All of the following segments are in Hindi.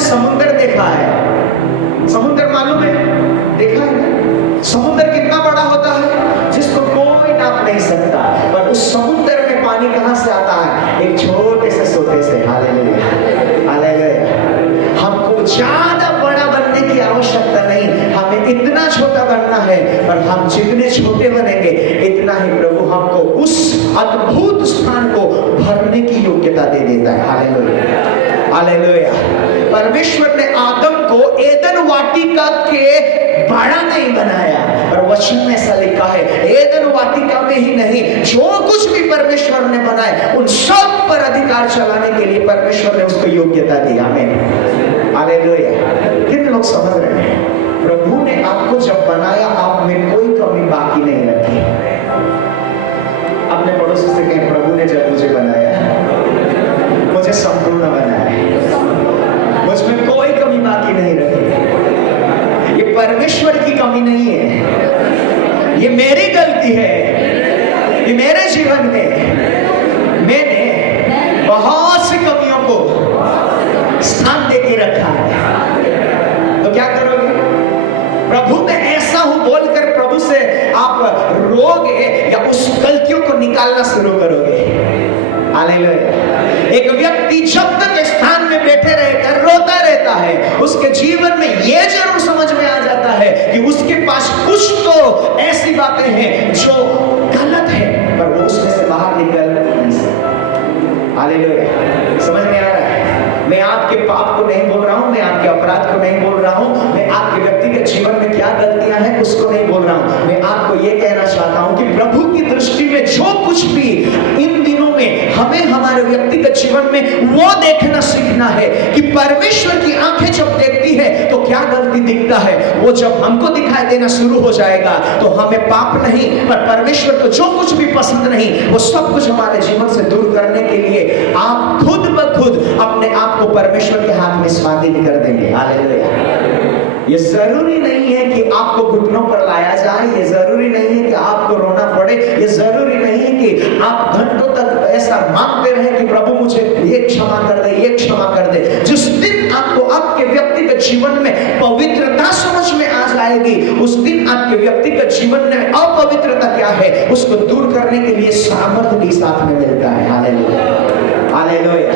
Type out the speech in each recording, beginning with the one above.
समुद्र देखा है, समुद्र मालूम है, देखा है ना? समुद्र कितना बड़ा होता है जिसको कोई नाप नहीं सकता, पर उस समुद्र में पानी कहां से आता है? एक छोटे से सोते से। Hallelujah, hallelujah. हमको ज्यादा बड़ा बनने की आवश्यकता नहीं, हमें इतना छोटा बनना है, पर हम जितने छोटे बनेंगे इतना ही प्रभु हमको उस अद्भुत स्थान को भरने की योग्यता दे देता है। Hallelujah, hallelujah. परमेश्वर ने आदम को एदन वाटिका के बड़ा नहीं बनाया, पर वचन में ऐसा लिखा है एदन वाटिका में ही नहीं, जो कुछ भी परमेश्वर ने बनाया उन सब पर अधिकार चलाने के लिए परमेश्वर ने उसको योग्यता दी। आमीन, हालेलुया। कितने लोग समझ रहे हैं? प्रभु ने आपको जब बनाया आप में कोई कमी बाकी नहीं रखी। अपने पड़ोसी से कहें, प्रभु ने जब मुझे बनाया मुझे संपूर्ण बनाया, मुझमें कोई कमी बाकी नहीं रखी। ये परमेश्वर की कमी नहीं है, ये मेरी गलती है। ये मेरे जीवन में मैंने बहुत सी कमियों को स्थान दे के रखा है। तो क्या करोगे? प्रभु मैं ऐसा हूं बोलकर प्रभु से आप रोगे या उस गलतियों को निकालना शुरू करोगे? हालेलुया। एक व्यक्ति जब तक स्थान में बैठे रहकर रोता रहता है, उसके जीवन में यह जरूर समझ में आ जाता है कि उसके पास कुछ तो ऐसी बातें हैं जो गलत है, पर वो उसमें से बाहर निकल नहीं सकता। हालेलुया, समझ में आ रहा है? मैं आपके पाप को नहीं बोल रहा हूं, मैं आपके अपराध को नहीं बोल रहा हूं, मैं आपके व्यक्तिगत जीवन में क्या गलतियां हैं उसको नहीं बोल रहा हूं। मैं आपको यह कहना चाहता हूं कि प्रभु की दृष्टि में जो कुछ भी इन दिनों में हमें हमारे व्यक्तिगत जीवन में वो देखना सीखना है कि परमेश्वर की आंखें जब देखती है तो क्या गलती दिखता है, वो जब हमको दिखाई देना शुरू हो जाएगा तो हमें पाप नहीं, पर परमेश्वर को जो कुछ भी पसंद नहीं वो सब कुछ हमारे जीवन से दूर करने के लिए आप खुद ब खुद अपने आप को परमेश्वर के हाथ में स्वाधीन कर देंगे। हालेलुया। ये जरूरी नहीं है कि आपको घुटनों पर लाया जाए, ये जरूरी नहीं है कि आपको रोना पड़े, ये जरूरी नहीं है कि आप घंटों तक ऐसा मांगते रहे कि प्रभु मुझे ये क्षमा कर दे, ये क्षमा कर दे। जिस दिन आपको आपके व्यक्तिगत जीवन में पवित्रता समझ में आ जाएगी, उस दिन आपके व्यक्तिगत जीवन में अपवित्रता क्या है उसको दूर करने के लिए सामर्थ्य भी साथ में मिलता है। Hallelujah, hallelujah.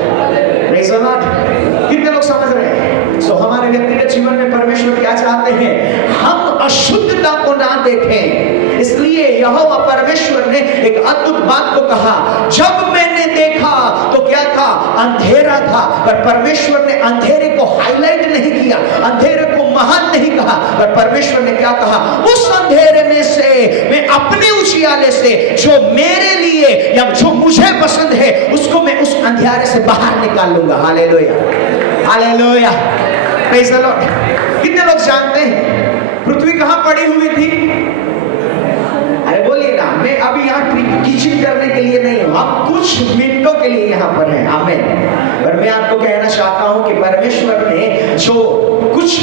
Praise the Lord. कितने लोग समझ रहे हैं? सो हमारे व्यक्तिगत जीवन में परमेश्वर क्या चाहते हैं? हम अशुद्धता को ना देखें। इसलिए यहोवा परमेश्वर ने एक अद्भुत बात को कहा, जब मैंने देखा तो क्या था? अंधेरा था, पर परमेश्वर ने अंधेरे को हाईलाइट नहीं किया, अंधेरे को महान नहीं कहा, पर परमेश्वर ने क्या कहा? उस अंधेरे में से मैं अपने उजियाले से जो मेरे लिए या जो मुझे पसंद है उसको मैं उस अंधेरे से बाहर निकाल लूंगा। Hallelujah, hallelujah, praise the Lord. कितने लोग जानते हैं पृथ्वी कहां पड़ी हुई थी? अरे बोलिए ना, मैं अभी यहाँ टीचिंग करने के लिए नहीं हूं, आप कुछ मिनटों के लिए यहाँ पर हैं, आमीन। पर मैं आपको कहना चाहता हूं कि परमेश्वर ने जो कुछ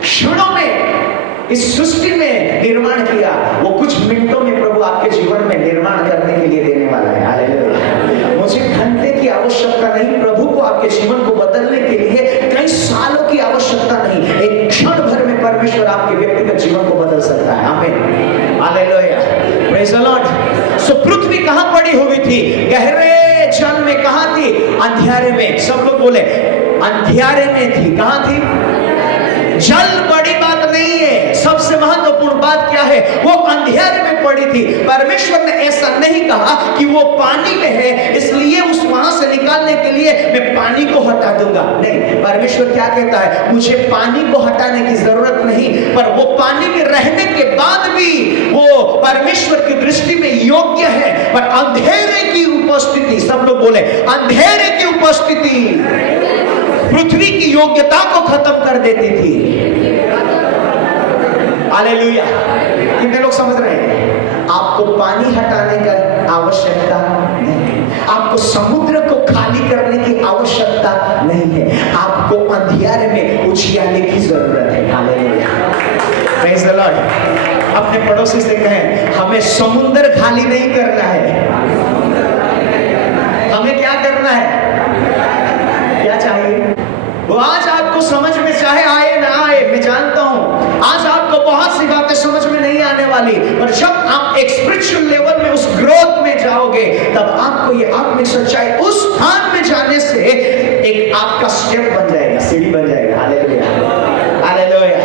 क्षणों में इस सृष्टि में निर्माण किया, वो कुछ मिनटों में प्रभु आपके जीवन में निर्माण करने के लिए देने वाला है। हालेलुया। मुझे घंटे की आवश्यकता नहीं, प्रभु को आपके जीवन को बदलने के लिए कई सालों की आवश्यकता नहीं, एक क्षण भर में परमेश्वर आपके व्यक्तिगत जीवन को बदल सकता है, आमीन। Hallelujah, praise the Lord. So पृथ्वी कहां पड़ी हुई थी? गहरे जल में। कहां थी? अंधियारे में। सब लोग बोले अंधियारे में थी। कहां थी? जल बड़ी बात नहीं है, सबसे महत्वपूर्ण बात क्या है? वो अंधेरे में पड़ी थी। परमेश्वर ने ऐसा नहीं कहा कि वो पानी में है इसलिए उस वहां से निकालने के लिए मैं पानी को हटा दूंगा, नहीं। परमेश्वर क्या कहता है? मुझे पानी को हटाने की जरूरत नहीं, पर वो पानी में रहने के बाद भी वो परमेश्वर की दृष्टि में योग्य है। पर अंधेरे की उपस्थिति, सब लोग बोले अंधेरे की उपस्थिति पृथ्वी की योग्यता को खत्म कर देती थी। हालेलुया। कितने लोग समझ रहे हैं? आपको पानी हटाने का आवश्यकता नहीं, आपको समुद्र को खाली करने की आवश्यकता नहीं है, आपको अंधियारे में उजियाले की जरूरत है। Hallelujah, praise the Lord. अपने पड़ोसी से कहें, हमें समुद्र खाली नहीं करना है, हमें क्या करना है? क्या चाहिए? वो आज आपको समझ में चाहे आए ना आए, मैं जानता हूं आज आपको बहुत सी बातें समझ में नहीं आने वाली, पर जब आप एक स्पिरिचुअल लेवल में उस ग्रोथ में जाओगे तब आपको ये आत्मिक सच्चाई उस स्थान में जाने से एक आपका स्टेप बन जाएगा, सीढ़ी बन जाएगा। Hallelujah, hallelujah,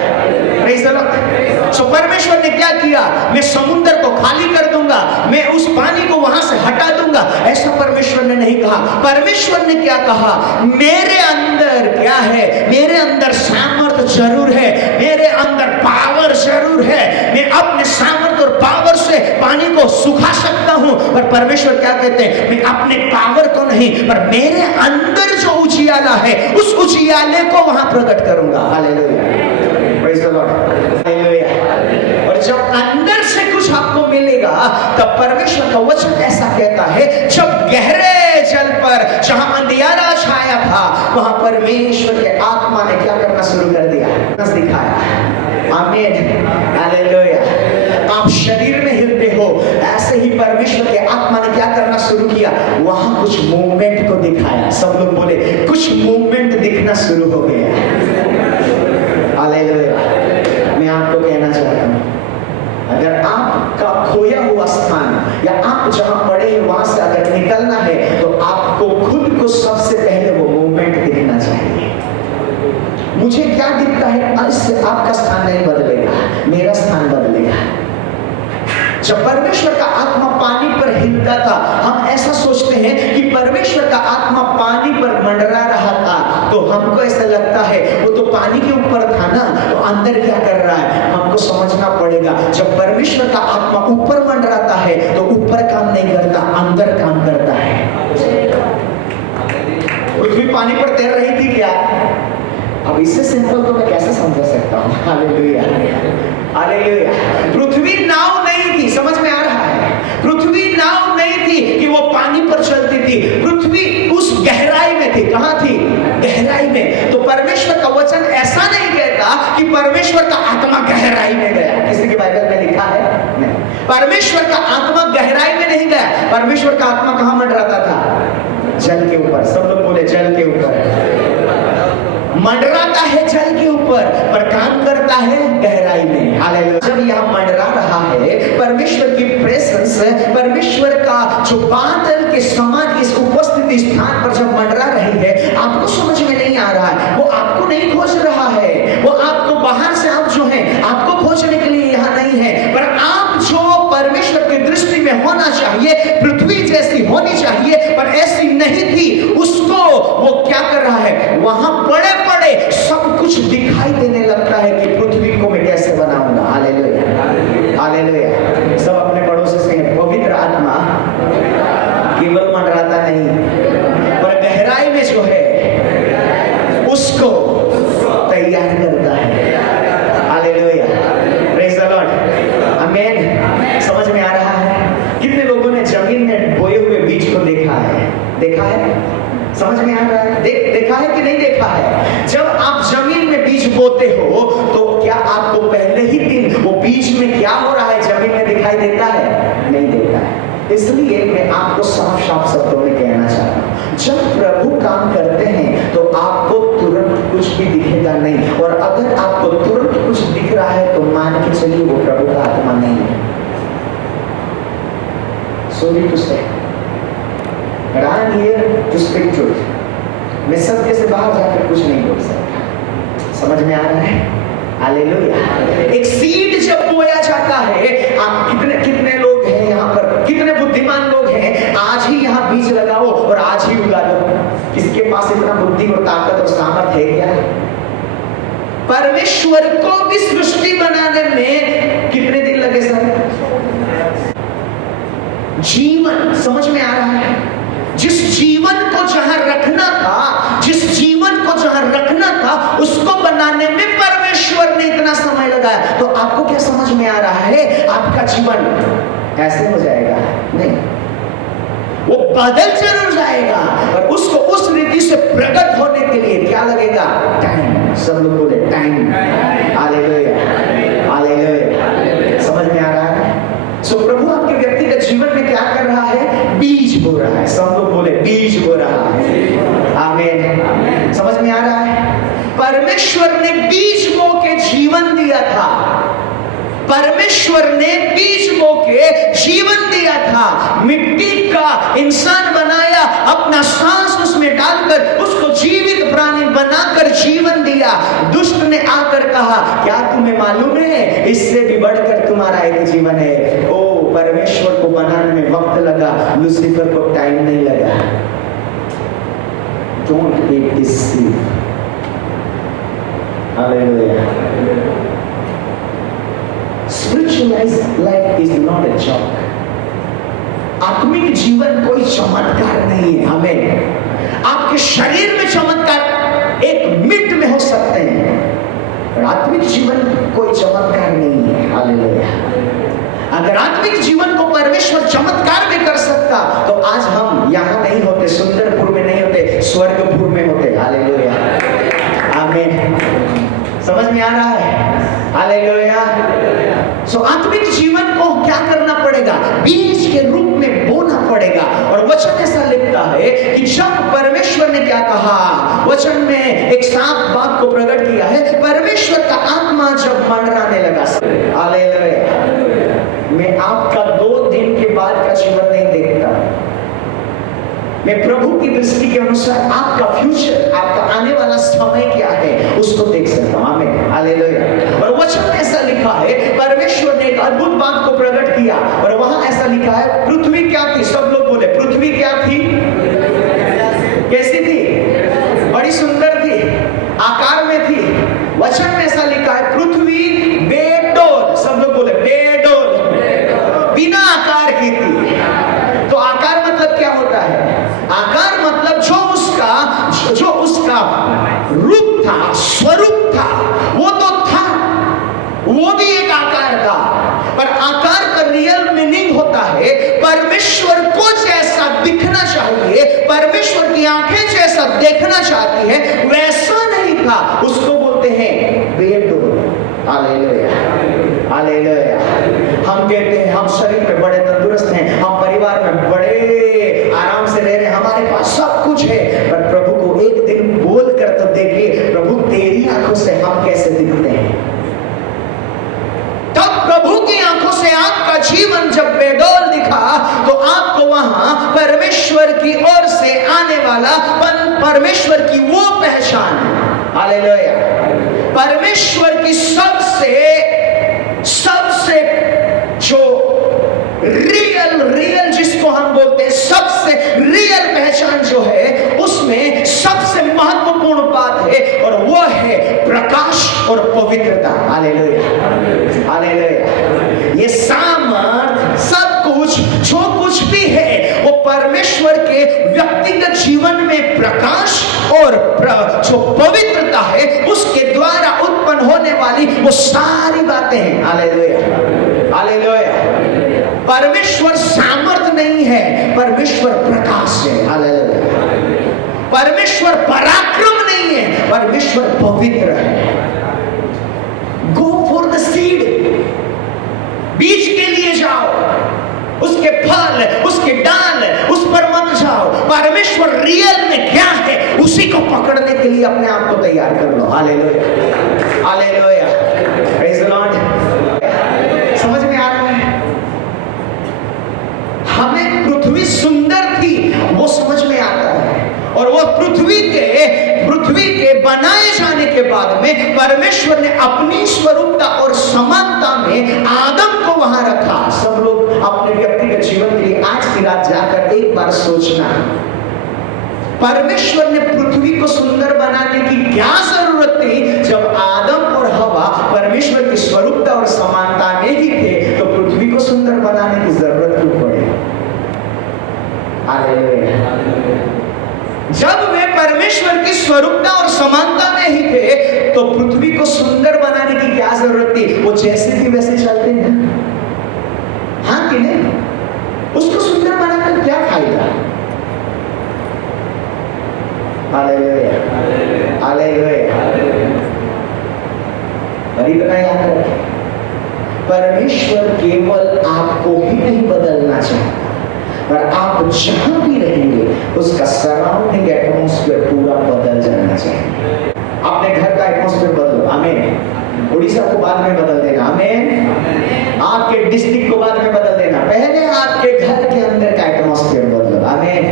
praise the Lord. So परमेश्वर ने क्या किया? मैं समुद्र को खाली कर दूंगा, मैं उस पानी को वहां से हटा दूंगा, ऐसा परमेश्वर ने नहीं कहा। परमेश्वर ने क्या कहा? मेरे अंदर क्या है? मेरे अंदर सामर्थ्य जरूर है, मेरे अंदर पावर जरूर है, मैं अपने सामर्थ्य और पावर से पानी को सुखा सकता हूं। पर परमेश्वर क्या कहते हैं? मैं अपने पावर को नहीं, पर मेरे अंदर जो उजियाला है उस उजियाले को वहां प्रकट करूंगा। Hallelujah, praise the Lord, hallelujah. और जब अंदर से कुछ आपको मिलेगा तब परमेश्वर का वचन ऐसा कहता है, जब गहरे जल पर जहां अंधियारा छाया था वहां परमेश्वर के आत्मा ने क्या करना शुरू कर दिया? दिखाया। आमीन, हालेलुया। आप शरीर में हिलते हो, ऐसे ही परमेश्वर के आत्मा ने क्या करना शुरू किया? वहां कुछ मूवमेंट को दिखाया। सब लोग बोले कुछ मूवमेंट दिखना शुरू हो गया। हालेलुया। मैं आपको कहना चाहता हूं, अगर आपका खोया हुआ स्थान या आप जहां पड़े हैं वहां से अगर निकलना है तो आपको खुद को सबसे पहले वो मूवमेंट दिखना चाहिए। मुझे क्या दिखता है? इससे आपका स्थान नहीं बदलेगा, मेरा स्थान बदलेगा। जब परमेश्वर का आत्मा पानी पर हिलता था, हम ऐसा सोचते हैं कि परमेश्वर का आत्मा पानी पर मंडरा रहा था, तो हमको ऐसा लगता है वो तो पानी के ऊपर था ना, तो अंदर क्या कर रहा है? हमको समझना पड़ेगा। जब परमेश्वर का आत्मा ऊपर मंडराता है तो ऊपर काम नहीं करता, अंदर काम करता है। पृथ्वी पानी पर तैर रही थी क्या? अब इससे सिंपल तो मैं कैसे समझा सकता हूँ? Hallelujah, hallelujah. पृथ्वी नाव नहीं थी, समझ में आ रहा है? पृथ्वी नाव नहीं थी कि वो पानी पर चलती थी, पृथ्वी उस गहराई में थी। कहां थी? गहराई में। तो परमेश्वर का वचन ऐसा नहीं कहता कि परमेश्वर का आत्मा गहराई में गया। किसी के बाइबल में लिखा है? नहीं। परमेश्वर का आत्मा गहराई में नहीं गया। परमेश्वर का आत्मा कहां मंडराता था? जल के ऊपर। सब लोग बोले जल के ऊपर। मंडराता है जल के ऊपर, पर काम करता है गहराई में। हालेलुया। जब यह मंडरा रहा है, परमेश्वर की प्रेजेंस, परमेश्वर का जो बादल के समान इस उपस्थिति स्थान पर जब मंडरा रही है, आपको समझ में नहीं आ रहा है। वो आपको नहीं खोज रहा है, वो आपको बाहर से आप जो है आपको खोजने के लिए यहाँ नहीं है, पर आप जो परमेश्वर की दृष्टि में होना चाहिए, पृथ्वी जैसी होनी चाहिए, पर ऐसी नहीं थी, उसको वो क्या कर रहा है? वहां पड़े पड़े सब कुछ दिखाई देने लगता है कि पृथ्वी को मैं कैसे बनाऊंगा। Hallelujah, hallelujah. सब अपने पड़ोसी से पवित्र आत्मा केवल मंडराता नहीं, पर गहराई में जो है उसको तैयार हो तो क्या आपको पहले ही दिन वो बीज में क्या हो रहा है जमीन में दिखाई देता है? नहीं देता है। इसलिए मैं आपको साफ साफ शब्दों में कहना चाहता हूँ, जब प्रभु काम करते हैं तो आपको तुरंत कुछ भी दिखेगा नहीं, और अगर आपको तुरंत कुछ दिख रहा है तो मान के चलिए वो प्रभु का आत्मा नहीं है। Sorry to say, but I am here to speak truth. मैं सत्य से बाहर जाकर कुछ नहीं बोल सकता। समझ में आ रहा है? हालेलुया। एक सीड जब बोया जाता है, आप कितने लोग हैं यहाँ पर, कितने बुद्धिमान लोग हैं, आज ही यहाँ बीज लगाओ और आज ही उगा दो। किसके पास इतना बुद्धि और ताकत और सामर्थ्य है क्या? परमेश्वर को भी सृष्टि बनाने में कितने दिन लगे सर? जीवन, समझ में आ रहा है? जिस जीवन को जहां रखना था, जिस जीवन को जहां रखना था, उसको बनाने में परमेश्वर ने इतना समय लगाया। तो आपको क्या समझ में आ रहा है? आपका जीवन ऐसे हो जाएगा नहीं, वो बदल जरूर जाएगा, और उसको उस रीति से प्रकट होने के लिए क्या लगेगा? टाइम। सब लोग बोले टाइम। Hallelujah, hallelujah. समझ में आ रहा है? सो प्रभु आपके व्यक्तिगत जीवन में क्या कर रहा है? बीज बो रहा है। सब लोग बोले बीज बो रहा है। आमीन। समझ में आ रहा है? परमेश्वर ने बीज बो के जीवन दिया था। परमेश्वर ने बीज बो के जीवन दिया था। मिट्टी का इंसान बनाया, अपना सांस उसमें डालकर उसको जीवित प्राणी बनाकर जीवन दिया। दुष्ट ने आकर कहा, क्या तुम्हें मालूम है इससे भी बढ़कर तुम्हारा एक जीवन है? ओ, परमेश्वर को बनाने में वक्त लगा, लूसीफर को टाइम नहीं लगा। Don't be deceived. Hallelujah. Spiritual life is not a joke. आत्मिक जीवन कोई चमत्कार नहीं है। हमें आपके शरीर में चमत्कार एक मिनट में हो सकते हैं, पर आत्मिक जीवन कोई चमत्कार नहीं है। हालेलुया। अगर आत्मिक जीवन को परमेश्वर चमत्कार भी कर सकता तो आज हम यहाँ नहीं होते, सुंदरपुर में नहीं होते, स्वर्गपुर में होते। हालेलुया, आमीन। समझ में आ रहा है? हालेलुया। सो आत्मिक जीवन को क्या करना पड़ेगा? बीज के रूप में बोना पड़ेगा। और वचन ऐसा लिखता है कि जब परमेश्वर ने क्या कहा, वचन में एक साफ बात को प्रकट किया है, परमेश्वर का आत्मा जब मंडराने लगा। हालेलुया। मैं आपका 2 दिन के बाद का जीवन नहीं देखता, मैं प्रभु की दृष्टि के अनुसार आपका फ्यूचर, आपका आने वाला समय क्या है उसको देख सकता हूं। आमीन, हालेलुया। और वचन में ऐसा लिखा है, परमेश्वर ने एक अद्भुत बात को प्रकट किया, और वहां ऐसा लिखा है, पृथ्वी क्या थी? सब लोग बोले पृथ्वी क्या थी? कैसी थी? बड़ी सुंदर थी, आकार में थी। वचन में ऐसा लिखा है, पृथ्वी बेडोल, सब लोग बोले बेडोल, बिना आकार की थी। तो आकार मतलब क्या होता है? आकार मतलब जो उसका रूप था, स्वरूप था, वो तो था, वो भी एक आकार था। पर आकार का रियल मीनिंग होता है परमेश्वर को जैसा दिखना चाहिए, परमेश्वर की आंखें जैसा देखना चाहती है, वैसा नहीं था। उसको बोलते हैं बेडोल। Hallelujah, hallelujah. हम कहते हैं हम शरीर में बड़े तंदुरुस्त हैं, हम परिवार में बड़े आराम से रह रहे हैं, हमारे पास सब कुछ है, पर प्रभु को एक दिन बोल कर तो देखिए, प्रभु तेरी आंखों से हम कैसे दिखते हैं। तब प्रभु की आंखों से आपका जीवन जब बेडौल दिखा तो आपको वहां परमेश्वर की ओर से आने वाला परमेश्वर की वो पहचान, हालेलुया, परमेश्वर की सबसे जो रियल जिसको हम बोलते हैं सबसे रियल पहचान जो है, उसमें सबसे महत्वपूर्ण बात है, और वो है प्रकाश और पवित्रता। Hallelujah, hallelujah. ये सामर्थ, सब कुछ जो कुछ भी है, वो परमेश्वर के व्यक्तिगत जीवन में प्रकाश और जो पवित्रता है उसके द्वारा उत्पन्न होने वाली वो सारी बातें हैं। Hallelujah, hallelujah. परमेश्वर सामर्थ नहीं है, परमेश्वर प्रकाश है। हालेलुया। परमेश्वर पराक्रम नहीं है, परमेश्वर पवित्र है। पकड़ने के लिए अपने आप को तैयार कर लो। Hallelujah, hallelujah, praise the Lord. समझ में आ रहा है? हमें पृथ्वी सुंदर थी वो समझ में आता है, और वो पृथ्वी के बनाए जाने के बाद में परमेश्वर ने अपनी स्वरूपता और समानता में आदम को वहां रखा। सब लोग अपने व्यक्तिगत जीवन के लिए आज की रात जाकर एक बार सोचना, परमेश्वर ने पृथ्वी को सुंदर बनाने की क्या जरूरत थी? जब आदम और हवा परमेश्वर की स्वरूपता और समानता में ही थे, तो पृथ्वी को सुंदर बनाने की जरूरत क्यों पड़ी? जब वे परमेश्वर की स्वरूपता और समानता में ही थे, तो पृथ्वी को सुंदर बनाने की क्या जरूरत थी? वो जैसे थी वैसे चलते हैं, हाँ कि नहीं? उसको सुंदर बनाकर क्या फायदा? Hallelujah, hallelujah. और इतना याद रखें, परमेश्वर केवल आपको ही नहीं बदलना चाहता, पर आप जहां भी रहेंगे उसका सराउंडिंग एटमॉस्फेयर पूरा बदल जाना चाहिए। अपने घर का एटमॉस्फेयर बदलो, आमीन। उड़ीसा को बाद में बदल देना, आमीन। आपके डिस्ट्रिक्ट को बाद में बदल देना, पहले आपके घर के अंदर का एटमॉस्फेयर बदलो, आमीन।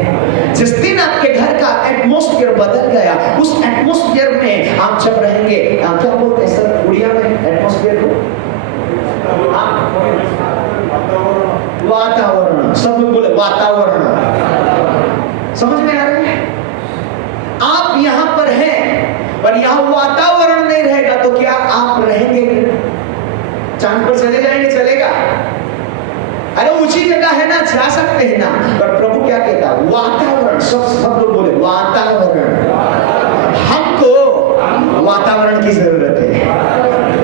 जिस दिन आपके घर का एटमॉस्फेयर बदल गया, उस एटमॉस्फेयर में आप जब रहेंगे, क्या बोलते हैं सर उड़िया में एटमॉस्फेयर को? वातावरण, सब लोग बोले वातावरण। समझ में आ रहा है? आप यहां पर हैं पर यहां वातावरण नहीं रहेगा तो क्या आप रहेंगे? चांद पर चले जाएंगे, चलेगा? अरे ऊंची जगह है ना, जा सकते हैं ना, पर प्रभु क्या कहता? वातावरण। सब लोग बोले वातावरण। हमको वातावरण की जरूरत है।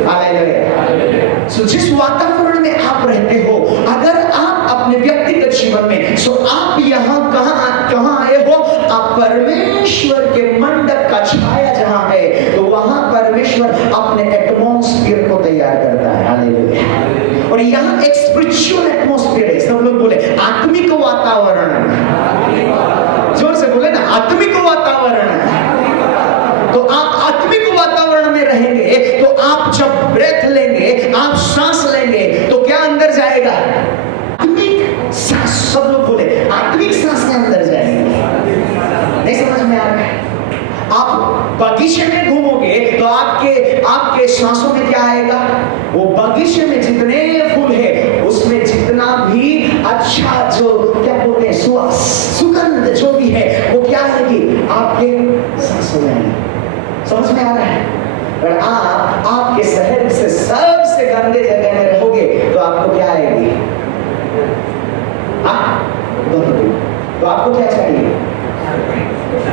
हालेलुया। सो जिस वातावरण में आप रहते हो, अगर आप अपने व्यक्तिगत जीवन में, सो आप यहाँ कहाँ आए हो? आप परमेश्वर के मंडप का छाया जहाँ है, तो वहां परमेश्वर अपने एटमॉस्फेयर को तैयार करता है। हालेलुया। और यहाँ एक स्पिरिचुअल एटमॉस्फेयर है। सब लोग बोले आत्मिक वातावरण। जोर से बोले ना, आत्मिक वातावरण। तो आप आत्मिक वातावरण में रहेंगे, तो आप जब ब्रेथ लेंगे, आप सांस लेंगे, तो क्या अंदर जाएगा? आत्मिक सांस। सब लोग बोले आत्मिक सांस के अंदर जाएंगे। नहीं समझ में आ रहा है? आप बगीचे में घूमोगे तो आपके सांसों में क्या आएगा? वो बगीचे में जितने फूल है, उसमें जितना भी अच्छा जो क्या बोलते हैं सुगंध जो भी है, वो क्या आएगी? आपके सांसों में आएगी। समझ में आ रहा है? पर आपके शहर से सबसे गंदे जगह में रहोगे तो आपको क्या आएगी? तो आपको क्या चाहिए?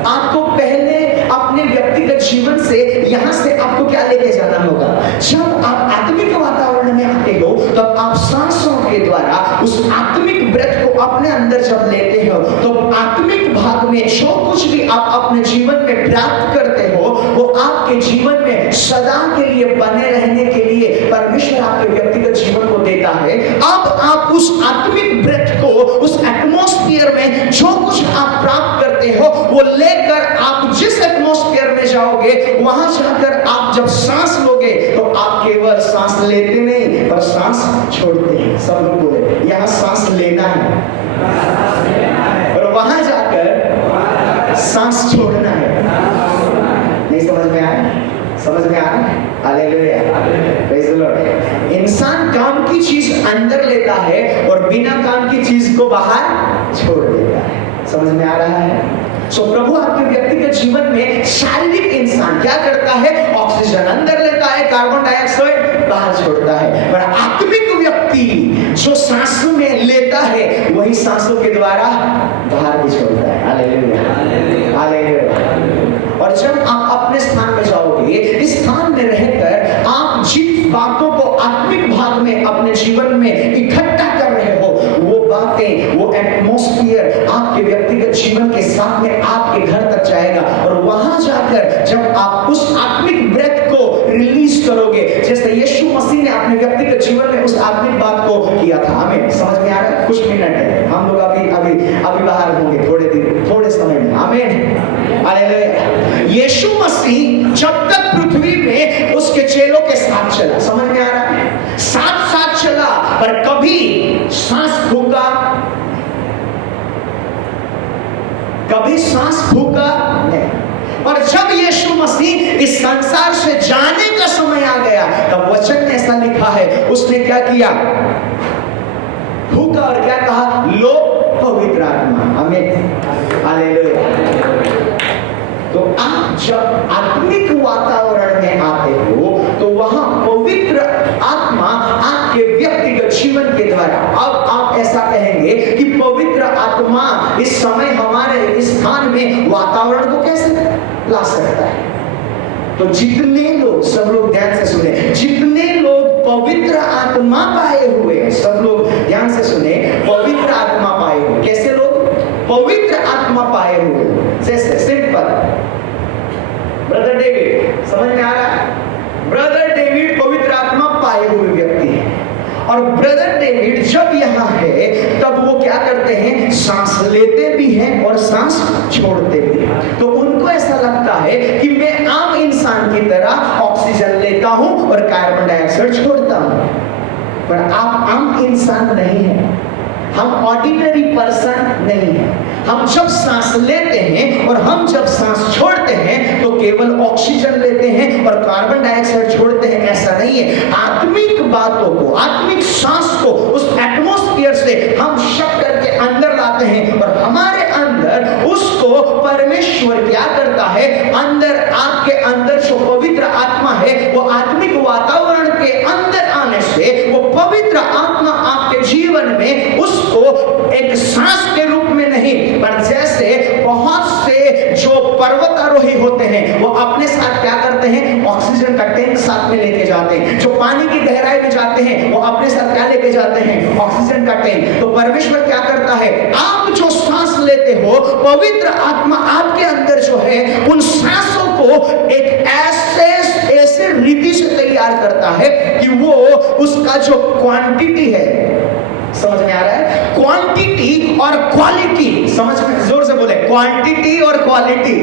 आपको पहले अपने व्यक्तिगत जीवन से यहां से आपको क्या लेके जाना होगा? जब आप आत्मिक वातावरण में आते हो, तब आप सांसों के द्वारा उस आत्मिक ब्रेथ को अपने अंदर जब लेते हो, तो आत्मिक भाग में जो कुछ भी आप अपने जीवन में प्राप्त करते हो, वो आपके जीवन में सदा के लिए बने रहने के लिए परमेश्वर आपके व्यक्तिगत जीवन को देता है। अब आप उस आत्मिक ब्रेथ को, उस एटमॉस्फेयर में जो कुछ आप प्राप्त करते हो, वो लेकर आप जिस एटमॉस्फेयर में जाओगे, वहां जाकर आप जब सांस लोगे, तो आप केवल सांस लेते नहीं, पर सांस छोड़ते हैं। सब लोग बोले यहां सांस लेना है, और वहां जाकर सांस छोड़ना है। नहीं समझ में आया? समझ में आ रहा है? Hallelujah, praise the Lord. इंसान काम की चीज अंदर लेता है और बिना काम की चीज को बाहर छोड़ देता है। समझ में आ रहा है? सो प्रभु आपके व्यक्तिगत जीवन में शारीरिक इंसान क्या करता है? ऑक्सीजन अंदर लेता है, कार्बन डाइऑक्साइड बाहर छोड़ता है। पर आत्मिक व्यक्ति जो सांसों में लेता है, वही सांसों के द्वारा बाहर भी छोड़ता है। Hallelujah, hallelujah. और जब आप अपने स्थान में जाओगे, इस स्थान में रहकर आप जिन बातों को आत्मिक भाग में अपने जीवन में इकट्ठा कर रहे हो, वो बातें, वो एटमॉस्फेयर आपके व्यक्तिगत जीवन के साथ में आपके घर तक जाएगा। और वहां जाकर जब आप उस आत्मिक ब्रेथ को रिलीज करोगे, जैसे यीशु मसीह ने अपने व्यक्तिगत जीवन में उस आत्मिक बात को किया था। हमें समझ में आ रहा है? कुछ मिनट है, हम लोग अभी बाहर होंगे थोड़े समय में। आमीन, हालेलुया। यीशु कभी सांस फूका नहीं। और जब यीशु मसीह इस संसार से जाने का समय आ गया, तब वचन में ऐसा लिखा है, उसने क्या किया? फूका और क्या कहा? लो पवित्र आत्मा। आमीन, हालेलुया। तो आप जब आत्मिक वातावरण में आते हो तो वहां पवित्र आत्मा आपके व्यक्तिगत जीवन के द्वारा, अब आप ऐसा कहेंगे कि पवित्र आत्मा इस समय हमारे इस स्थान में वातावरण को कैसे ला सकता है? तो जितने लोग, सब लोग ध्यान से सुने, जितने लोग पवित्र आत्मा पाए हुए हैं, सब लोग ध्यान से सुने, पवित्र आत्मा पाए हुए, कैसे लोग पवित्र आत्मा पाए हुए? जैसे सिंपल, ब्रदर डेविड, समझ में आ रहा है? ब्रदर डेविड पवित्र आत्मा पाए हुए व्यक्ति है, और ब्रदर डेविड जब यहाँ है तब वो क्या करते हैं? सांस लेते भी हैं और सांस छोड़ते भी हैं। तो उनको ऐसा लगता है कि मैं आम इंसान की तरह ऑक्सीजन लेता हूं और कार्बन डाइऑक्साइड छोड़ता हूं, पर आप आम इंसान नहीं है, हम ऑर्डिनरी पर्सन नहीं है। हम जब सांस लेते हैं और हम जब सांस छोड़ते हैं तो केवल ऑक्सीजन लेते हैं और कार्बन डाइऑक्साइड छोड़ते हैं, ऐसा नहीं है। आत्मिक बातों को, आत्मिक सांस को उस एटमॉस्फेयर से हम शक करके अंदर लाते हैं और हमारे अंदर उसको परमेश्वर क्या करता है? अंदर, आपके अंदर जो पवित्र आत्मा है, वो आत्मिक वातावरण के अंदर आने से वो पवित्र आत्मा आपके जीवन में उसको एक सांस के रूप में नहीं, पर जैसे बहुत से जो पर्वतारोही होते हैं वो अपने साथ क्या करते हैं? ऑक्सीजन का टैंक साथ में लेके जाते हैं। जो पानी की गहराई में जाते हैं वो अपने साथ क्या लेके जाते हैं? ऑक्सीजन का टैंक। तो परमेश्वर क्या करता है? आप जो सांस लेते हो, पवित्र आत्मा आपके अंदर जो है, उन सांसों को एक ऐसे रीति से तैयार करता है कि वो उसका जो क्वांटिटी है, समझ में आ रहा है? क्वांटिटी और क्वालिटी, समझ में, जोर से बोले, क्वांटिटी और क्वालिटी,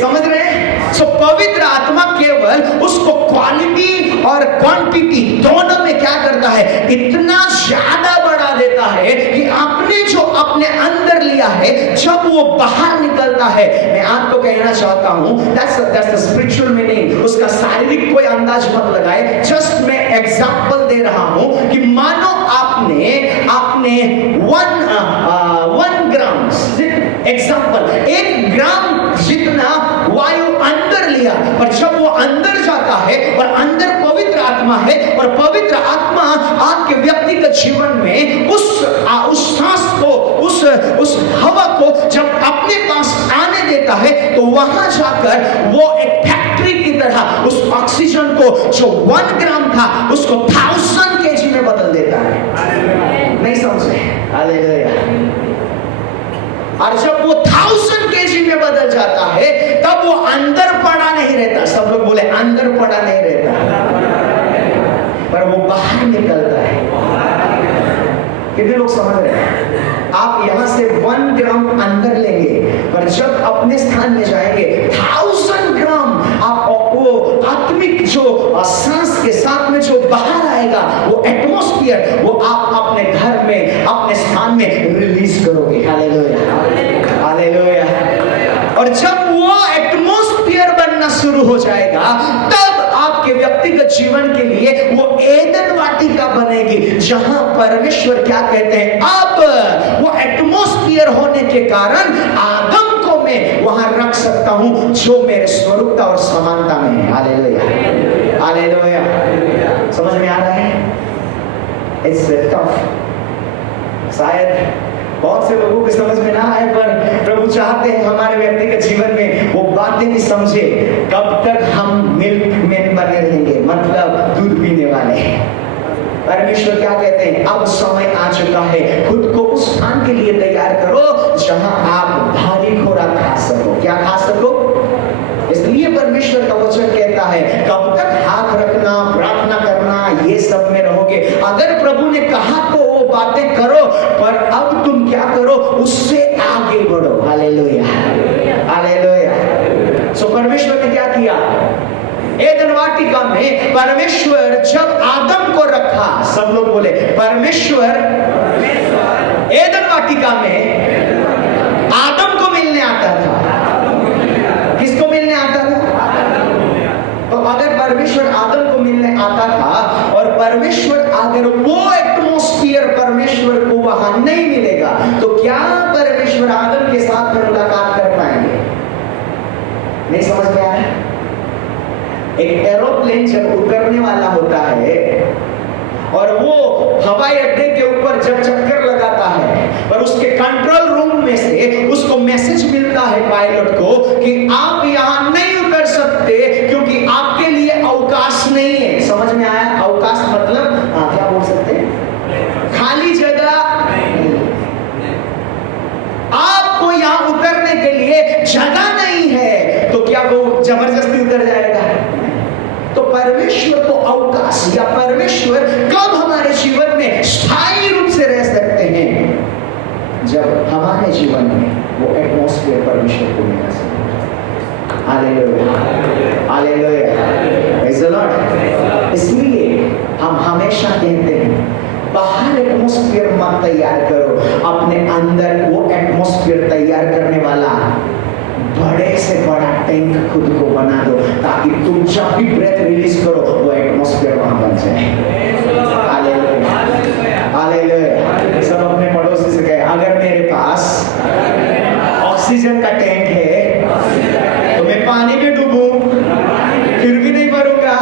समझ रहे हैं? सो पवित्र आत्मा केवल उसको क्वालिटी और क्वांटिटी दोनों में क्या करता है? इतना ज्यादा बढ़ा देता है कि आपने जो अपने अंदर लिया है, जब वो बाहर निकलता है, मैं आपको कहना चाहता हूं, that's the spiritual meaning, उसका शारीरिक कोई अंदाज मत लगाए, जस्ट मैं एग्जांपल दे रहा हूं कि मानो आपने 1 ग्राम, एग्जांपल, 1 ग्राम जितना वायु अंदर लिया, पर जब वो अंदर जाता है और अंदर पवित्र आत्मा है और पवित्र आत्मा आपके व्यक्तिगत जीवन में उस सांस को, उस हवा को जब अपने पास आने देता है, तो वहां जाकर वो एक फैक्ट्री की तरह उस ऑक्सीजन को जो 1 ग्राम था उसको 1000 केजी में बदल देता है। नहीं समझे? हालेलुया। और जब वो 1000 केजी में बदल जाता है तब वो अंदर पड़ा नहीं रहता, सब लोग बोले अंदर पड़ा नहीं रहता, पर वो बाहर निकलता है। कितने लोग समझ रहे हैं? आप यहां से 1 ग्राम अंदर लेंगे, पर जब अपने स्थान में जाएंगे 1000 ग्राम आप वो आत्मिक जो सांस के साथ में जो बाहर आएगा, वो एटमॉस्फेयर, वो आप अपने घर में, अपने स्थान में रिलीज करोगे। Hallelujah, hallelujah. और जब वो एटमॉस्फेयर बनना शुरू हो जाएगा, तब आपके व्यक्तिगत जीवन के लिए वो एदन वाटिका बनेगी, जहां परमेश्वर क्या कहते हैं? अब वो एटमॉस्फेयर होने के कारण आदम को मैं वहां रख सकता हूं जो मेरे स्वरूपता और समानता में है। Hallelujah, hallelujah. समझ में आ रहा है? It's tough. शायद बहुत से लोगों को समझ में ना आए, पर प्रभु चाहते हैं हमारे व्यक्तिगत जीवन में वो बातें भी समझे। कब तक हम मिल्क में बने रहेंगे, मतलब दूध पीने वाले हैं? परमेश्वर क्या कहते हैं? अब समय आ चुका है, खुद को उस स्थान के लिए तैयार करो जहां आप भारी खुराक खा सको। क्या खा सको? इसलिए परमेश्वर का वचन कहता है, कब तक हाथ रखना, प्रार्थना करना, ये सब में रहोगे? अगर प्रभु ने कहा तो वो बातें करो, पर अब तुम क्या करो? उससे आगे बढ़ो। Hallelujah, hallelujah. सो परमेश्वर ने क्या किया? एदन वाटिका में परमेश्वर जब आदम को रखा, सब लोग बोले परमेश्वर एदन वाटिका में परमेश्वर आदम को मिलने आता था और परमेश्वर अगर वो एटमॉस्फेयर परमेश्वर को वहां नहीं मिलेगा तो क्या परमेश्वर आदम के साथ में मुलाकात कर पाएंगे? नहीं समझ में आया? एक एरोप्लेन जब उतरने वाला होता है और वो हवाई अड्डे के ऊपर जब चक्कर लगाता है और उसके कंट्रोल रूम में से उसको मैसेज मिलता है पायलट को कि आप यहां नहीं उतर सकते क्योंकि आपके लिए अवकाश नहीं है। समझ में आया? अवकाश मतलब क्या बोल सकते हैं? खाली जगह। आपको यहां उतरने के लिए जगह नहीं है तो क्या वो जबरदस्ती उतर जाएगा? तो परमेश्वर को अवकाश या परमेश्वर कब हमारे जीवन में स्थायी रूप से रह सकते हैं? जब हमारे जीवन में वो एटमॉस्फेयर परमेश्वर को मिला सकता है। Hallelujah, hallelujah, praise the Lord. इसलिए हम हमेशा कहते हैं बाहर एटमॉस्फेयर मत तैयार करो, अपने अंदर वो एटमॉस्फेयर तैयार करने वाला बड़े से बड़ा टैंक खुद को बना दो ताकि तुम जब भी ब्रेथ रिलीज करो वो एटमॉस्फेयर वहां बन जाए। Hallelujah, hallelujah. सब अपने पड़ोसी से कहे अगर मेरे पास ऑक्सीजन का टैंक है तो मैं पानी में डूबूं फिर भी नहीं मरूंगा,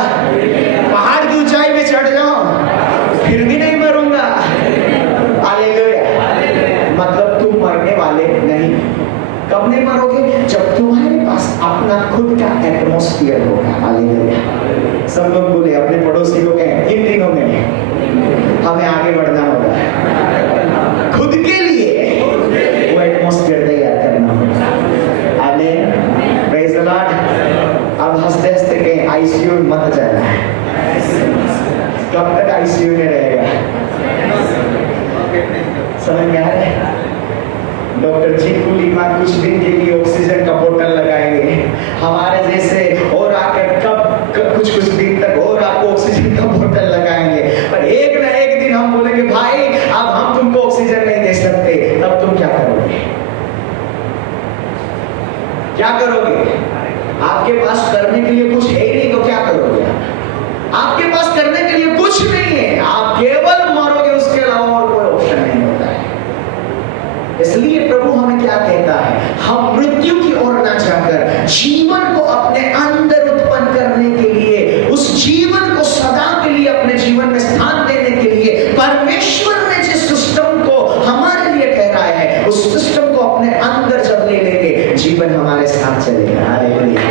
पहाड़ की ऊंचाई में चढ़ जाऊं फिर भी नहीं मरूंगा। हालेलुया। मतलब तुम मरने वाले नहीं। कब नहीं मरोगे? जब तुम्हारे पास अपना खुद का एटमॉस्फेयर होगा। हालेलुया। सब लोग बोले अपने पड़ोसी को कहें इन दिनों में हमें आगे बढ़ना होगा, खुद के लिए वो एटमॉस्फेयर तैयार करना होगा। आमीन, प्रेज़ द लॉर्ड। अब हंसते हंसते कहें आईसीयू में मत जाना है। कब तक आईसीयू में रहेगा? समझ में आ रहा है? डॉक्टर चीकू लीमा कुछ दिन के लिए ऑक्सीजन का बोतल लगाएंगे हमारे जैसे और आकर कब कुछ दिन तक और आपको ऑक्सीजन का बोतल लगाएंगे, पर एक ना एक दिन हम बोलेंगे भाई अब हम तुमको ऑक्सीजन नहीं दे सकते। तब तुम क्या करोगे? क्या करोगे? आपके पास करने के लिए कुछ है ही नहीं तो क्या करोगे? आपके पास करने के लिए कुछ नहीं है, आप केवल मरोगे, उसके अलावा और कोई ऑप्शन नहीं होता है। इसलिए प्रभु हमें क्या कहता है? हम मृत्यु की ओर न जाकर जीवन को अपने अंदर उत्पन्न करने के लिए, उस जीवन को सदा के लिए अपने जीवन में स्थान देने के लिए परमेश्वर ने जिस सिस्टम को हमारे लिए ठहराया है उस सिस्टम को अपने अंदर जब ले लेंगे जीवन हमारे साथ चलेगा। Hallelujah,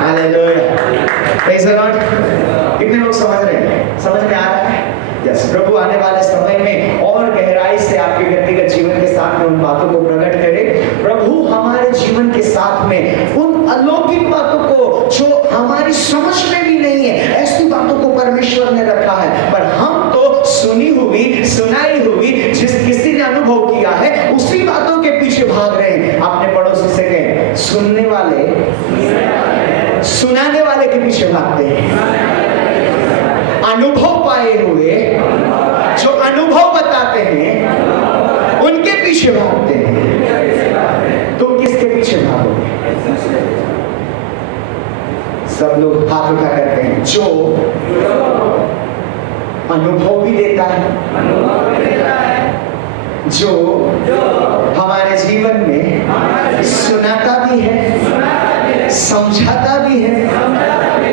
hallelujah, praise the Lord. कितने लोग समझ रहे हैं? समझ में आ रहा है? यस। प्रभु आने वाले समय में और गहराई से आपके व्यक्तिगत जीवन के साथ में उन बातों को प्रकट करे। प्रभु हमारे जीवन के साथ में उन अलौकिक बातों को जो हमारी समझ में भी नहीं है, ऐसी बातों को परमेश्वर ने रखा है, पर हम तो सुनी हुई सुनाई हुई जिस किसी ने अनुभव किया है उसी बातों के पीछे भाग रहे हैं। अपने पड़ोसी से कहें सुनने वाले सुनाने वाले के पीछे भागते हैं। अनुभव पाए हुए जो अनुभव बताते हैं उनके पीछे भागते हैं। तुम किसके पीछे भागोगे? सब लोग हाथ उठा करते हैं जो अनुभव भी देता है, जो हमारे जीवन में सुनाता भी है, समझाता भी है,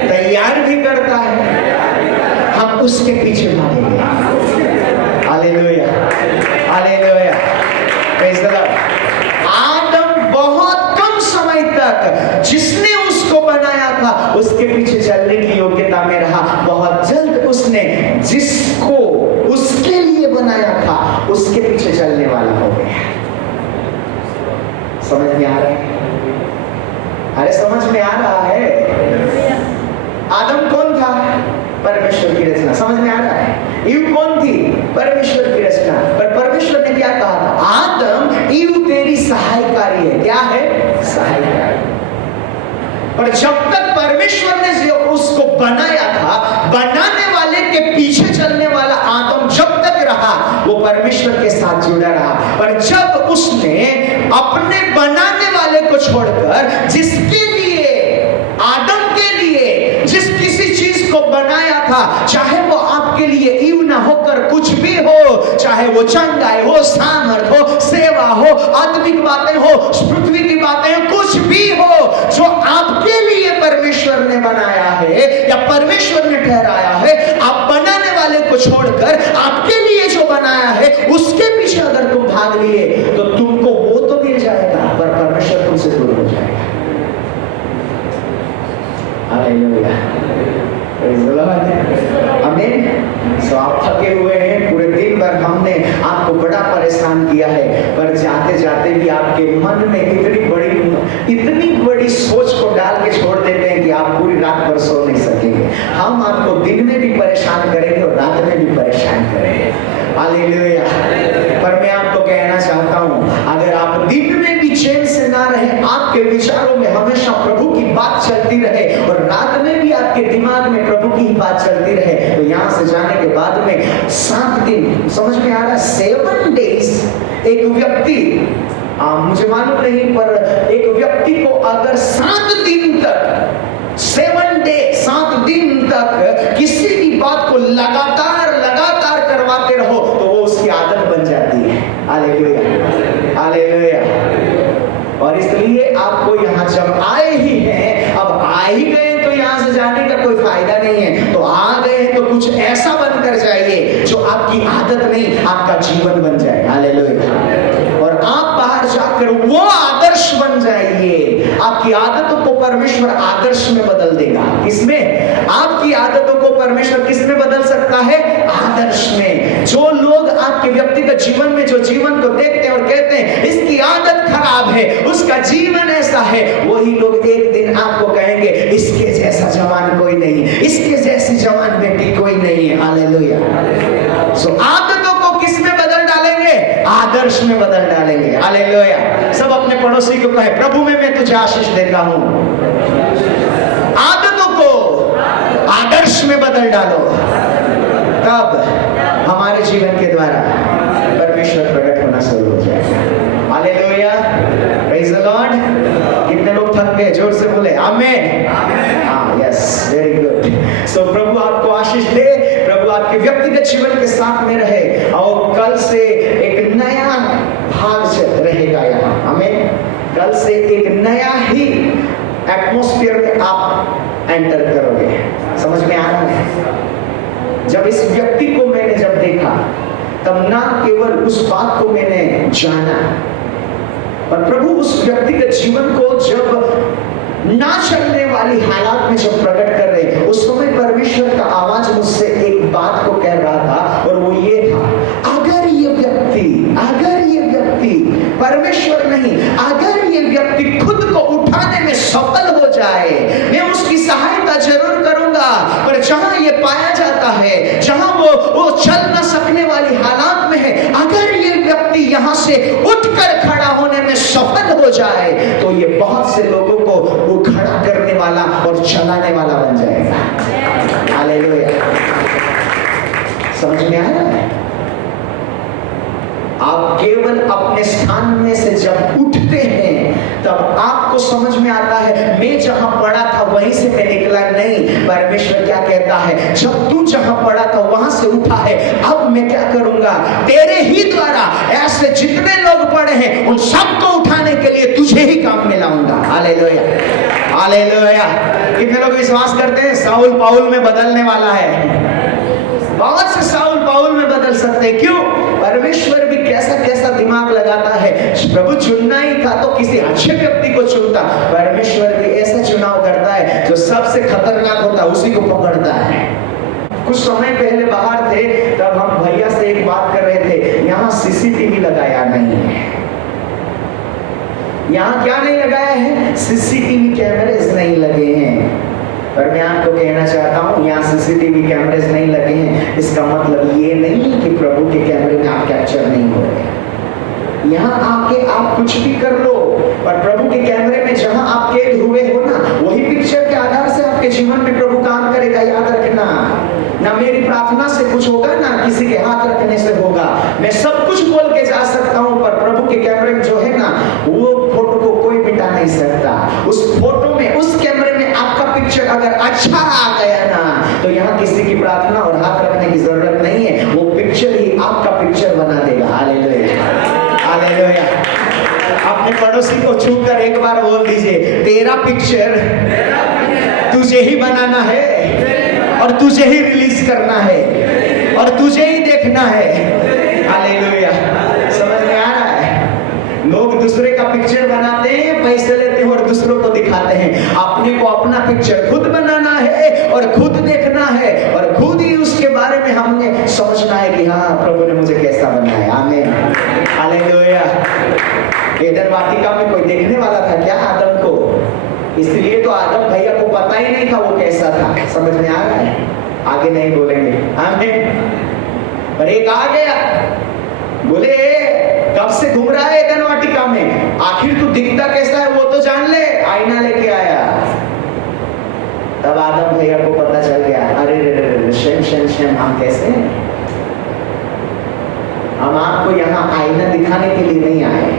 तैयार भी करता है, हम उसके पीछे भागेंगे। Hallelujah, hallelujah, praise the Lord. आदम बहुत कम समय तक जिसने उसको बनाया था उसके पीछे चलने की योग्यता में रहा। बहुत जल्द उसने जिसको उसके लिए बनाया था उसके पीछे चलने वाला हो गया। समझ में आ रहा है? अरे समझ में आ रहा है? आदम कौन था? परमेश्वर की रचना। समझ में आ रहा है? ईव कौन थी? परमेश्वर की रचना। पर परमेश्वर ने क्या कहा था? आदम ईव तेरी सहायकारी है। क्या है? सहायकारी। पर जब तक परमेश्वर ने जो उसको बनाया था, बनाने वाले के पीछे चलने वाला आदम जब तक रहा वो परमेश्वर के साथ जुड़ा रहा। पर जब उसने अपने बनाने वाले को छोड़कर जिसके लिए, आदम के लिए जिस किसी चीज होगा, चाहे वो आपके लिए ईव ना होकर कुछ भी हो, चाहे वो चंगाई हो, सामर्थ हो, सेवा हो, आत्मिक बातें हो, पृथ्वी की बातें हो, कुछ भी हो, जो आपके लिए परमेश्वर ने बनाया है या परमेश्वर ने ठहराया है, आप बनाने वाले को छोड़कर आपके लिए जो बनाया है उसके पीछे अगर तुम भाग लिए तो तुमको वो तो मिल जाएगा पर परमेश्वर तुमसे दूर हो जाएगा। हालेलुया, प्रेज़ द लॉर्ड, आमीन। सो आप थके हुए हैं, पूरे दिन भर हमने आपको बड़ा परेशान किया है, पर जाते जाते भी आपके मन में इतनी बड़ी सोच को डाल के छोड़ देते हैं कि आप पूरी रात भर सो नहीं सकेंगे। हम आपको दिन में भी परेशान करेंगे और रात में भी परेशान करेंगे। हालेलुया। पर मैं आपको कहना चाहता हूं, अगर आप दिन में भी चैन से ना रहे, आपके विचारों में हमेशा प्रभु की बात चलती रहे और रात में भी आपके दिमाग में प्रभु की बात चलती रहे, तो यहाँ से जाने के बाद में 7 दिन, समझ में आ रहा है, 7 days एक व्यक्ति, मुझे मालूम नहीं, पर एक व्यक्ति को अगर 7 दिन तक 7 दिन तक किसी भी बात को लगातार करवाते रहो तो वो उसकी आदत बन जाती है। Hallelujah, hallelujah. और इसलिए आपको यहाँ जब आए ही हैं, अब आ ही गए तो यहाँ से जाने का कोई फायदा नहीं है, तो आ गए तो कुछ ऐसा बनकर जाइए जो आपकी आदत नहीं, आपका जीवन बन जाए। हालेलुया। और आप बाहर जाकर वो आदर्श बन जाइए। आपकी आदतों को परमेश्वर आदर्श में बदल देगा। किसमें? आपकी आदतों को परमेश्वर किस में बदल सकता है? आदर्श में। जो लोग आपके व्यक्तिगत जीवन में जो जीवन को देखते हैं और कहते हैं इसकी आदत खराब है, उसका जीवन ऐसा है, वही लोग एक दिन आपको कहेंगे इसके जैसा जवान कोई नहीं, इसके जैसी जवान बेटी कोई नहीं है। हालेलुया। सो आदतों को किस में बदल डालेंगे? आदर्श में बदल डालेंगे। हालेलुया। सब अपने पड़ोसी को कहे, प्रभु में मैं तुझे आशीष देता हूं। आदतों को आदर्श में बदल डालो, तब हमारे जीवन के द्वारा परमेश्वर प्रकट होना शुरू हो जाएगा। Hallelujah, praise the Lord. कितने लोग थक गए? जोर से बोले आमीन। हाँ, यस, वेरी गुड। सो प्रभु आपको आशीष दे, प्रभु आपके व्यक्तिगत जीवन के साथ में रहे, और कल से एक नया भाग रहेगा यहाँ। आमीन। कल से एक नया ही एटमॉस्फेयर में आप एंटर करोगे। समझ में आ रहा है? जब इस व्यक्ति को मैंने जब देखा, तब ना केवल उस बात को मैंने जाना, पर प्रभु उस व्यक्तिगत जीवन को जब ना चलने वाली हालात में जब प्रकट कर रहे, उस समय परमेश्वर का आवाज मुझसे एक बात को कह रहा था, और वो ये था, अगर ये व्यक्ति परमेश्वर नहीं, अगर ये व्यक्ति खुद को उठाने में सफल हो जाए, मैं उसकी सहायता जरूर करूंगा। पर जहां ये पाया जाता है, जहां वो चल ना सकने वाली हालात में है, अगर ये व्यक्ति यहां से उठकर खड़ा होने में सफल हो जाए, तो ये बहुत से लोगों को वो खड़ा करने वाला और चलाने वाला बन जाएगा। हालेलुया। समझ में आया? आप केवल अपने स्थान में से जब उठते हैं, तब आपको समझ में आता है, मैं जहां पड़ा था वहीं से मैं निकला नहीं। परमेश्वर क्या कहता है? जब तू जहां पड़ा था वहां से उठा है, अब मैं क्या करूंगा? तेरे ही द्वारा ऐसे जितने लोग पड़े हैं उन सबको उठाने के लिए तुझे ही काम में लाऊंगा। Hallelujah, hallelujah. कितने लोग विश्वास करते हैं साउल पाउल में बदलने वाला है? बहुत से साउल पाउल में बदल सकते हैं। क्यों? परमेश्वर भी कैसा दिमाग लगाता है। प्रभु चुनना ही था तो किसी अच्छे व्यक्ति को चुनता, परमेश्वर भी ऐसा चुनाव करता है जो सबसे खतरनाक होता है उसी को पकड़ता है। कुछ समय पहले बाहर थे, तब हम भैया से एक बात कर रहे थे, यहाँ सीसीटीवी लगाया नहीं है। यहाँ क्या नहीं लगाया है? सीसीटीवी कैमरेज नहीं लगे हैं। पर मैं आपको कहना चाहता हूँ, यहाँ सीसीटीवी कैमरेज नहीं लगे हैं, इसका मतलब ये नहीं कि प्रभु के कैमरे में आप कैप्चर नहीं हो रहे। यहाँ आके आप कुछ भी कर लो, पर प्रभु के कैमरे में जहां आप कैद हुए हो ना, वही पिक्चर के आधार से आपके जीवन में प्रभु काम करेगा। याद रखना, ना मेरी प्रार्थना से कुछ होगा, ना किसी के हाथ रखने से होगा। मैं सब कुछ बोल के जा सकता हूँ, पर प्रभु के कैमरे में जो है ना, वो फोटो को कोई मिटा नहीं सकता। उस फोटो में, उस कैमरे में आपका पिक्चर अगर अच्छा आ गया ना, तो तो यहाँ किसी की प्रार्थना और हाथ रखने की जरूरत नहीं है, वो पिक्चर ही आपका पिक्चर बना देगा। Hallelujah, hallelujah. अपने पड़ोसी को छू कर एक बार बोल दीजिए, तेरा पिक्चर तुझे ही बनाना है और तुझे ही रिलीज करना है और तुझे ही देखना है। हालेलुया। समझ में आ रहा है? लोग दूसरे का पिक्चर बनाते हैं, पैसे लेते हैं और दूसरों को दिखाते हैं। अपने को अपना पिक्चर खुद बनाना है और खुद देखना है और खुद ही उसके बारे में हमने सोचना है कि हाँ, प्रभु ने मुझे कैसा बनाया। आमीन, हालेलुया। एदन वाटिका में कोई देखने वाला था क्या आदम को? इसलिए तो आदम भैया को पता ही नहीं था वो कैसा था। समझ में आ रहा है? आगे नहीं बोलेंगे। आमीन। पर एक आ गया, बोले कब से घूम रहा है एदन वाटिका में, आखिर तू दिखता कैसा है वो तो जान ले। आईना लेके आया, तब आदम भैया को पता चल गया, अरे रे शेम शेम शेम, हम कैसे हैं? हम आपको यहाँ आईना दिखाने के लिए नहीं आए,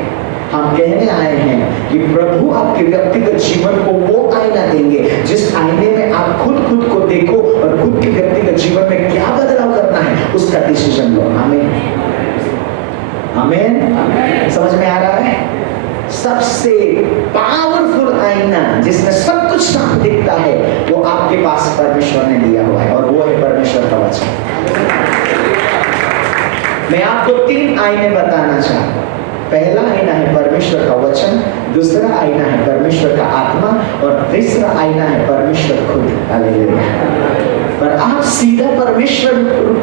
हम कहने आए हैं कि प्रभु आपके व्यक्तिगत जीवन को वो आईना देंगे जिस आईने में आप खुद को देखो और खुद के व्यक्तिगत जीवन में क्या बदलाव करना है उसका डिसीजन लो। आमीन, आमीन। समझ में आ रहा है? सबसे पावरफुल आईना जिसमें सब कुछ साफ दिखता है वो आपके पास परमेश्वर ने दिया हुआ है और वो है परमेश्वर का वचन। मैं आपको 3 आईने बताना चाहता हूं। पहला आईना है परमेश्वर का वचन, दूसरा आईना है परमेश्वर का आत्मा और तीसरा आईना है परमेश्वर खुद। हालेलुया। पर आप सीधा परमेश्वर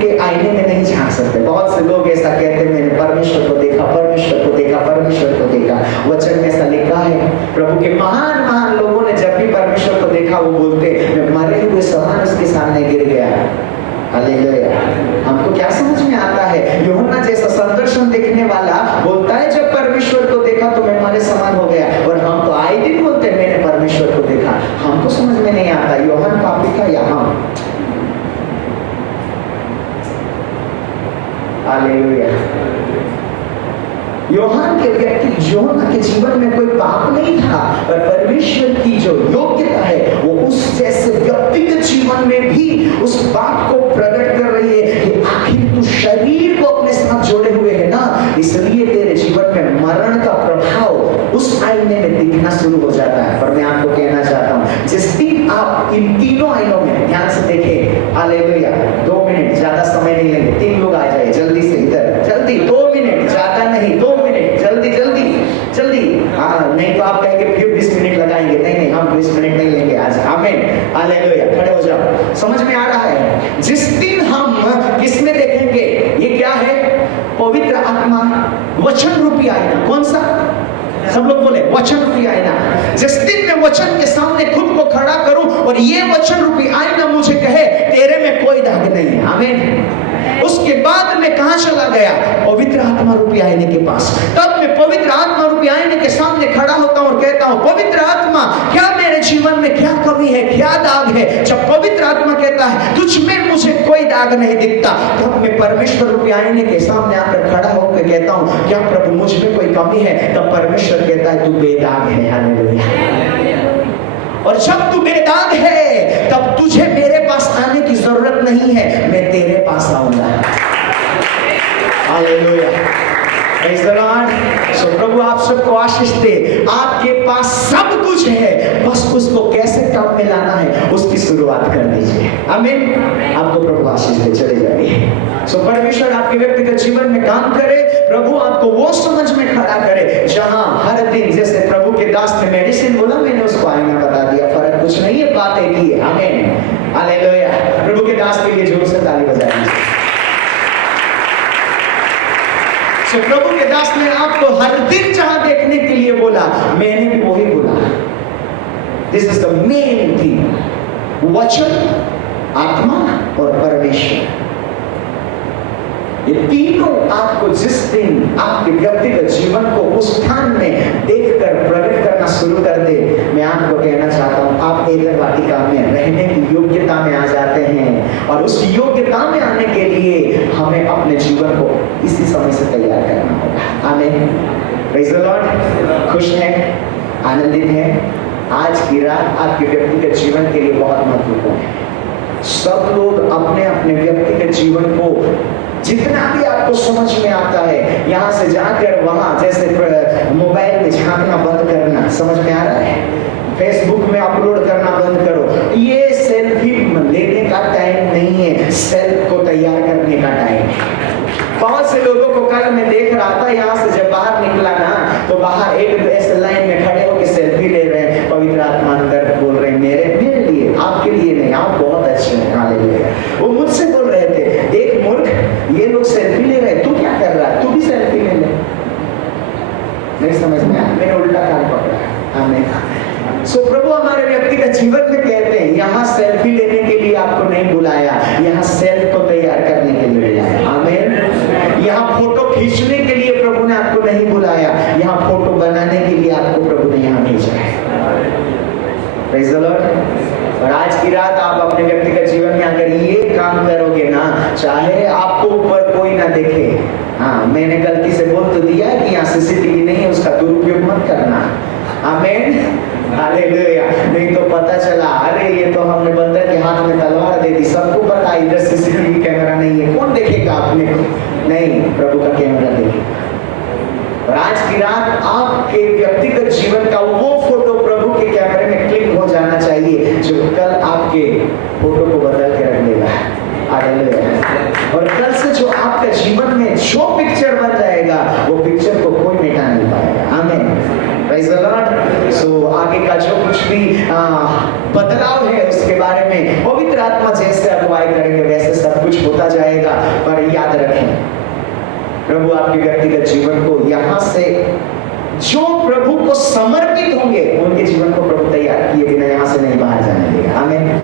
के आईने में नहीं झांक सकते। बहुत से लोग ऐसा कहते हैं, मैंने परमेश्वर को देखा, परमेश्वर को देखा, परमेश्वर को देखा। वचन में ऐसा लिखा है, प्रभु के महान महान लोगों ने जब भी परमेश्वर को देखा वो बोलते, मैं मरे हुए समान उसके सामने गिर गया। हालेलुया। हमको क्या समझ में आता है? यूहन्ना जैसा संदर्शन देखने वाला बोलता है जब परमेश्वर को देखा तो मैं मरे समान हो गया, और हम तो आए दिन बोलते हैं मैंने परमेश्वर को देखा। हमको समझ में नहीं आता यूहन्ना पापी का या हम। हालेलुया। यूहन्ना के जीवन में कोई पाप नहीं था, पर परमेश्वर की जो योग्यता है वो उस जैसे व्यक्तिगत जीवन में भी उस बात को प्रकट कर रही है कि आखिर तू शरीर को अपने साथ जोड़े हुए है ना, इसलिए तेरे जीवन में मरण का प्रभाव उस आईने में दिखना शुरू हो जाता है। पर मैं आपको कहना चाहता हूँ, जिस दिन आप इन तीनों आईनों में ध्यान से देखें, हालेलुया। 2 मिनट, ज्यादा समय नहीं लेंगे। 3 लोग आ जाए जल्दी से इधर, जल्दी 2 मिनट, ज्यादा नहीं, 2 मिनट, जल्दी जल्दी जल्दी। हाँ, नहीं तो आप कहेंगे फिर 20 मिनट लगाएंगे। नहीं, हम 20 मिनट नहीं लेंगे आज। आमीन, हालेलुया। खड़े हो जाओ। समझ में आ रहा है? जिस दिन हम किसमें देखेंगे, ये क्या है? पवित्र आत्मा, वचन रूपी आईना। कौन सा? सब लोग बोले वचन रूपी आईना। जिस दिन मैं वचन के सामने खुद को खड़ा करूं और ये वचन रूपी आईना मुझे कहे तेरे में कोई दाग नहीं है, आमीन, उसके बाद मैं कहां चला गया? पवित्र आत्मा रूपी आईने के पास। तब मैं पवित्र आत्मा रूपी आईने के सामने खड़ा होता हूं और कहता हूं, पवित्र आत्मा, क्या मेरे जीवन में क्या कमी है, क्या दाग है? जब पवित्र आत्मा कहता है तुझ में मुझे कोई दाग नहीं दिखता, तब मैं परमेश्वर रूपी आईने के सामने आकर खड़ा होकर कहता हूं, क्या प्रभु मुझ में कोई कमी है? तब परमेश्वर कहता है तू बेदाग है। हालेलुया। और जब तू बेदाग है तब तुझे मेरे पास आने की जरूरत नहीं है, मैं तेरे पास आऊंगा। Hallelujah. Praise the Lord. So प्रभु आप सबको आशीष दे। आपके पास सब कुछ है, बस उसको कैसे काम में लाना है उसकी शुरुआत कर दीजिए। आमीन। आपको प्रभु आशीष दे। चले जाइए। सो परमेश्वर आपके व्यक्तिगत जीवन में काम करे। प्रभु आपको वो समझ में खड़ा करे जहां हर दिन, जैसे प्रभु के दास ने मेडिसिन बोला, मैंने उसको आईना बता दिया, फर्क कुछ नहीं है, बातें की है। आमीन, हालेलुया। प्रभु के दास के लिए जोर से ताली बजाइए। सो प्रभु के दास ने आपको हर दिन जहां देखने के लिए बोला, मैंने भी वही बोला। This is the main thing, वचन, आत्मा और परमेश्वर। ये तीनों आपको जिस दिन आपके व्यक्तिगत जीवन को उस स्थान में देखकर प्रकट करना शुरू कर दे, मैं आपको कहना चाहता हूं, आप एदन वाटिका में रहने की योग्यता में आ जाते हैं। और उस योग्यता में आने के लिए हमें अपने जीवन को इसी समय से तैयार करना होगा। आमीन। Praise the Lord. खुश हैं, आनंदित हैं? आज की रात आपके व्यक्तिगत जीवन के लिए बहुत महत्वपूर्ण है। सब लोग अपने अपने व्यक्तिगत जीवन को जितना भी आपको समझ में आता है, यहाँ से जाकर वहां, जैसे मोबाइल में झांकना बंद करना, समझ में आ रहा है, फेसबुक में अपलोड करना बंद करो। ये सेल्फी लेने का टाइम नहीं है, सेल्फ को तैयार करने का टाइम है। बहुत से लोगों को कल मैं देख रहा था, यहाँ से जब बाहर निकला ना, तो बाहर एक ऐसे लाइन में खड़े होकर सेल्फी ले रहे हैं। पवित्र आत्मा अंदर बोल रहे हैं, मेरे लिए, आपके लिए नहीं, आप बहुत अच्छे हैं, हालेलुया। वो मुझसे बोल रहे थे, एक मूर्ख, ये लोग सेल्फी ले रहे हैं, तू क्या कर रहा है, तू भी सेल्फी ले ले। नहीं समझ में आया, मैंने उल्टा कान पकड़ा। आमीन। सो प्रभु हमारे व्यक्तिगत जीवन में कहते हैं, यहाँ सेल्फी लेने के लिए आपको नहीं बुलाया, यहाँ सेल्फ को तैयार करने के लिए बुलाया। आमीन। यहाँ फोटो खींचने के लिए प्रभु ने आपको नहीं बुलाया, यहाँ फोटो बनाने के लिए आपको प्रभु ने यहाँ भेजा है। Praise the Lord. और आज की रात आप अपने व्यक्तिगत जीवन में अगर ये काम करोगे ना, चाहे आपको ऊपर कोई ना देखे, हाँ मैंने गलती से बोल तो दिया कि यहाँ सीसीटीवी नहीं है, उसका दुरुपयोग मत करना। आमीन, हालेलुया। नहीं तो पता चला, अरे ये तो हमने बंदर के हाथ में तलवार दे दी, सबको पता इधर सीसीटीवी कैमरा नहीं है, कौन देखेगा आपने को? नहीं, प्रभु का कैमरा देखेगा। और आज की रात आपके व्यक्तिगत जीवन का वो फोटो प्रभु के कैमरे में क्लिक हो जाना चाहिए, जो कल आपके फोटो को बदल के रख देगा। हालेलुया। और कल से जो आपके जीवन में जो पिक्चर बन जाएगा, वो पिक्चर को कोई मिटा नहीं पाएगा। आमीन। Praise the Lord. सो आगे का जो कुछ भी बदलाव है, उसके बारे में पवित्र आत्मा जैसे अगुवाई करेंगे वैसे सब कुछ होता जाएगा। पर याद रखें, प्रभु आपके व्यक्तिगत जीवन को यहाँ से जो प्रभु को समर्पित होंगे, उनके जीवन को प्रभु तैयार किए बिना यहाँ से नहीं बाहर